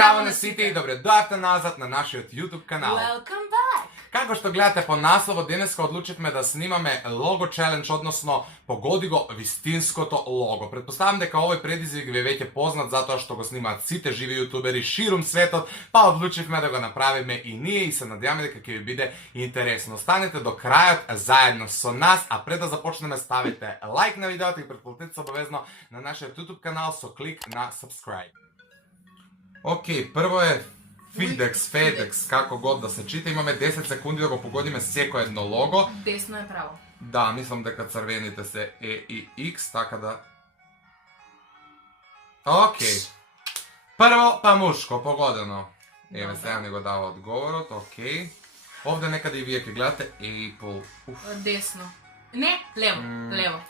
Zdravo na site i dobrodošli nazad na naš YouTube kanal. Welcome back! Kako što gledate po naslovu, dneska odlučitme da snimame logo challenge, odnosno pogodi go vistinskoto logo. Pretpostavljam da kao ovaj predizvig vi već je poznat zato što go snimat site živi youtuberi širom svetot, pa odlučitme da ga napravime i nije i se nadjame da kakvi bide interesno. Ostanite do kraja zajedno so nas, a pre da započneme stavite like na video i pretplatite se obavezno na naš YouTube kanal, so klik na subscribe. Ok, prvo je FedEx, kako god da se čita, imаме 10 секунди да го погодиме секој едно лого. Десно е право. Да, мислам дека црвените се E и X, така да... Океј. Прво па мушко, погодено. Еве, сега ни го дава одговорот, океј. Овде некаде и вие ќе гледате Apple. Десно. Не, лево, лево.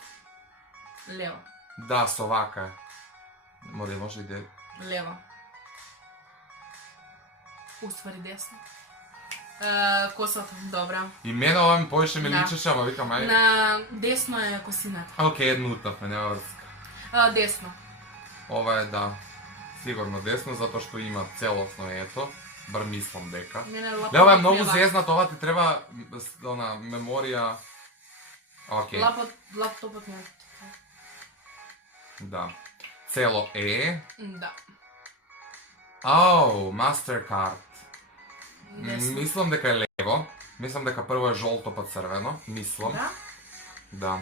Лево. Да, со вака е. Може и да... Лево. Уствари десно. Косата, добра. И мене ова ми повише ме личеше, ама викам ај... На десно е косината. Океј, едно утавме, нема врска. Десно. Ова е, да, сигурно десно, затоа што има целосно ето. Бар мислам дека. Ле, ова е многу зезнат, ова ти треба она меморија. Океј. Лаптопот не. Да. Цело Е. Да. Ау, Mastercard. Десно. Мислам дека е лево. Мислам дека прво е жолто па црвено. Мислам. Да? Да.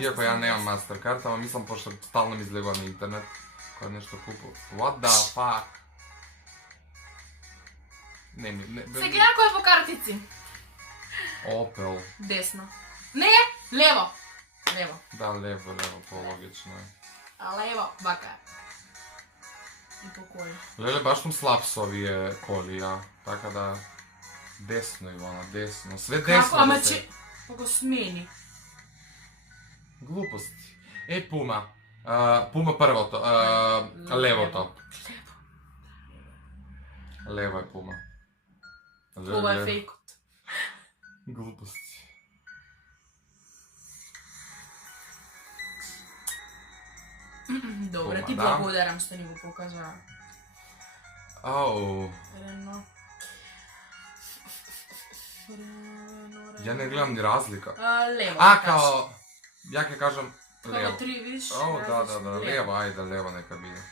Иако ја немам Mastercard, ама мислам пошто стално ми излегува на интернет кога нешто купувам. What the fuck? Не. Се гледа кој е по картици. Opel. Десно. Не, лево. Лево. Да, лево, по-логично е. А лево, вака. И по кој? Леле, баш сум слаб со овие коли, ја. Така да... Десно, Ивана, десно. Све десно. Како? Ама че... Па го смени. Глупости. Е, Пума. Пума првото. Левото. Лево е Пума. Ова е фейкот. Глупости. Добре, ти да. благодарам што ни го покажа. Ау. Рено. Ја не гледам ни разлика. Лево. Као... Ја ќе кажам лево. Као три, видиш? О, да, лево, ајде, лево нека биде.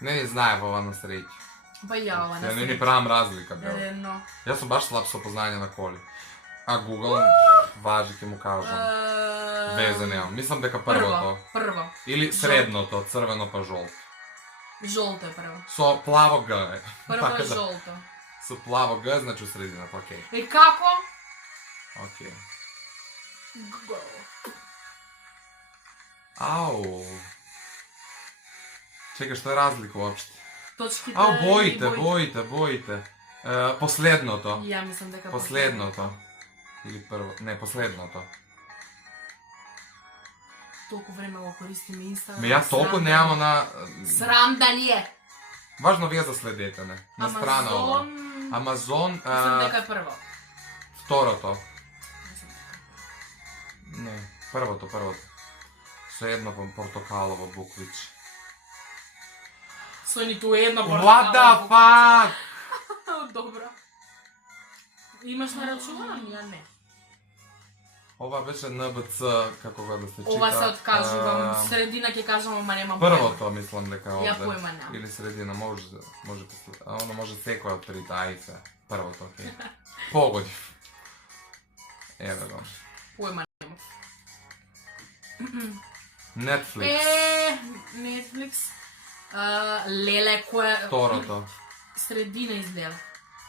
Не знаев ова на среќа. Па ја ова на Ја среќа. не ни правам разлика, бе. Рено. Јас сум баш слаб со познање на коли. А Google важи ќе му кажам. Везе немам. Мислам дека првото. Прво. Или средното, црвено па жолто. Жолто е прво. Со плаво Г е. Прво е жолто. Со плаво Г, значи у средината, окей. И како? Окей. Ау. Чекай, што е разлика уопште? Точките боите. Последното. Ја мислам дека Последното. Или прво. Не, последното. Толку време го користиме Инстаграм. Јас толку немам на... Срам да ни е. Важно вие да следете, не? На страна ова. Амазон... Мислам дека е прво. Второто. Не, првото. Со едно портокалово буквиче. Со ниту едно What the fuck? Добро. Имаш нарачувано? Ја не. Ова беше НБЦ, како го да се чита. Ова се откажувам. Средина ќе кажам, ама немам Првото мислам дека е овде. Ја појма немам. Или средина, може оно може секој од трите, ајде. Првото, окей. Погодив. Еве го. Појма немам. Netflix. Netflix. Леле, која... Второто. Средина изгледа.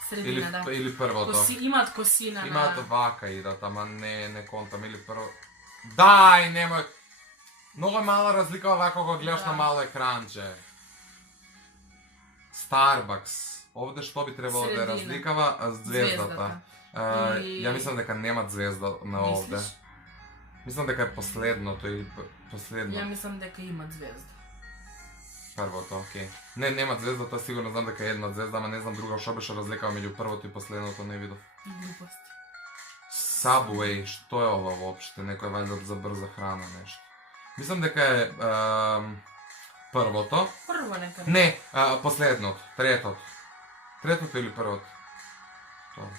Средина, да. Или првото. Имаат косина на... Имаат вака идат, ама не контам. Или прво... Дај, немој... Много е мала разлика овако го гледаш на мало екранче. Starbucks. Овде што би требало да е разликава? Звездата. Ја мислам дека немат звезда на овде. Мислам дека е последното или последно. Ја мислам дека имат звезда. Првото, окей. Не, немат звезда, тоа сигурно знам дека е една звезда, ама не знам друга што беше разликава меѓу првото и последното, не видов. Глупости. Subway, што е ова воопште? Некој вајда за брза храна нешто. Мислам дека е Првото. Прво нека. Не, последното, третото. Третото или првото? Тоа.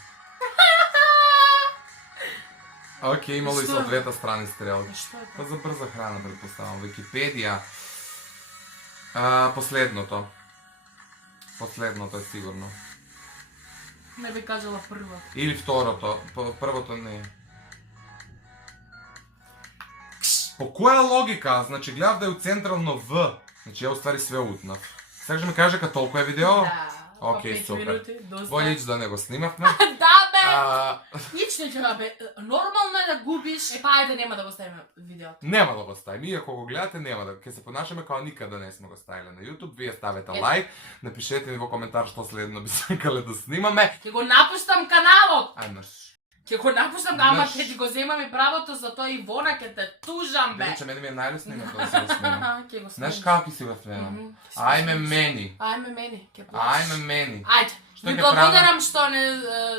Океј, имало и Што со е? двете страни стрелки. Што е Па тоа? за брза храна, предпоставам. Википедија. Последното. Последното е сигурно. Не би кажала прво. Или второто. Првото не е. По која логика? Значи, гледав да е у централно В. Значи, ја уствари све утнав. Сакаш да ми кажа ка толку е видео? Да. Океј, па 5 супер. минути, доста. Боље ич да не го снимавме. Да, бе! А, Ич не ќе бе. Нормално е да губиш. Па ајде нема да го ставиме видеото. Нема да го ставим. И ако го гледате, нема да. Ќе се понашаме као никада не сме го ставиле на YouTube. Вие ставете Ето. лайк, напишете ни во коментар што следно би сакале да снимаме. Ќе го напуштам каналот. Ајнаш. Ќе го напуштам, ама Наш. ќе ти го земам и правото за тоа Ивона, ќе те тужам, бе. Девиче, мене ми е најлесно име тоа да си го снимам. Ќе го Знаеш снимам. како си го снимам? Мгм. Ајме мени. Ајме мене, ќе платиш. Ајме мени. Ајде. Што Ви ќе благодарам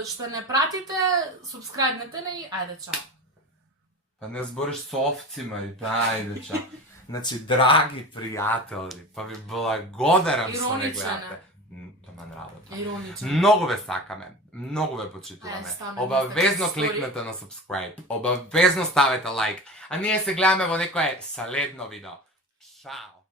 што не пратите, субскрајбнете не и ајде чао. Па не збориш со овци, Мари, па ајде ча. Значи, драги пријатели, па ви благодарам што не Ироничен е. гледате. Томан работа. Иронично. Многу ве сакаме, многу ве почитуваме. Ајде, ставаме Обавезно Инстаграм стори. кликнете на subscribe, обавезно ставете лайк, а ние се гледаме во некое следно видео. Чао!